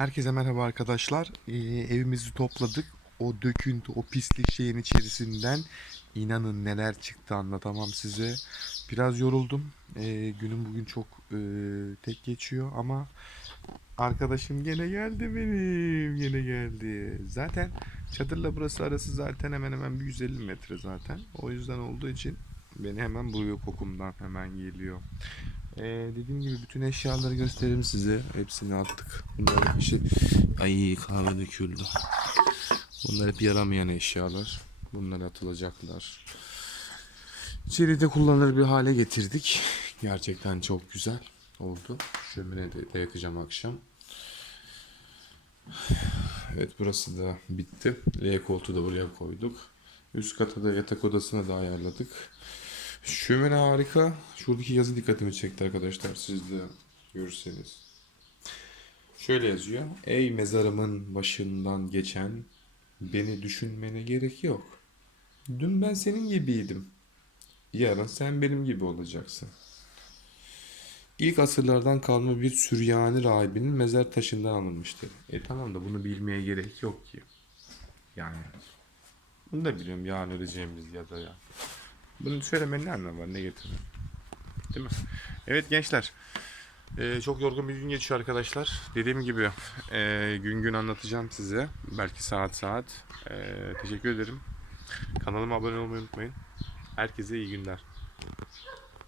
Herkese merhaba arkadaşlar. Ee, evimizi topladık. O döküntü, o pislik şeyin içerisinden inanın neler çıktı anlatamam size. Biraz yoruldum. Ee, günüm bugün çok e, tek geçiyor ama arkadaşım gene geldi benim. Gene geldi. Zaten çadırla burası arası zaten hemen hemen bir 150 metre zaten. O yüzden olduğu için beni hemen buluyor kokumdan hemen geliyor. Ee, dediğim gibi bütün eşyaları gösteririm size. Hepsini attık. Bunlar işi... Ay kahve döküldü. Bunlar hep yaramayan eşyalar. Bunlar atılacaklar. İçeride kullanılır bir hale getirdik. Gerçekten çok güzel oldu. Şömine de, de yakacağım akşam. Evet burası da bitti. L koltuğu da buraya koyduk. Üst kata da yatak odasına da ayarladık. Şömine harika. Şuradaki yazı dikkatimi çekti arkadaşlar. Siz de görürseniz. Şöyle yazıyor. Ey mezarımın başından geçen beni düşünmene gerek yok. Dün ben senin gibiydim. Yarın sen benim gibi olacaksın. İlk asırlardan kalma bir Süryani rahibinin mezar taşından alınmıştır. E tamam da bunu bilmeye gerek yok ki. Yani bunu da biliyorum yarın öleceğimiz ya da ya. Bunu söylemenin ne anlamı var? Ne getirir? Değil mi? Evet gençler. Ee, çok yorgun bir gün geçiyor arkadaşlar. Dediğim gibi e, gün gün anlatacağım size. Belki saat saat. Ee, teşekkür ederim. Kanalıma abone olmayı unutmayın. Herkese iyi günler.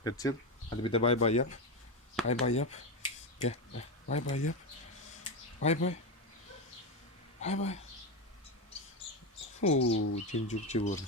Yatıl. Hadi bir de bay bay yap. Bay bay yap. Gel. Bay bay yap. Bay bay. Bay bay. Oo, cincuk cıvır.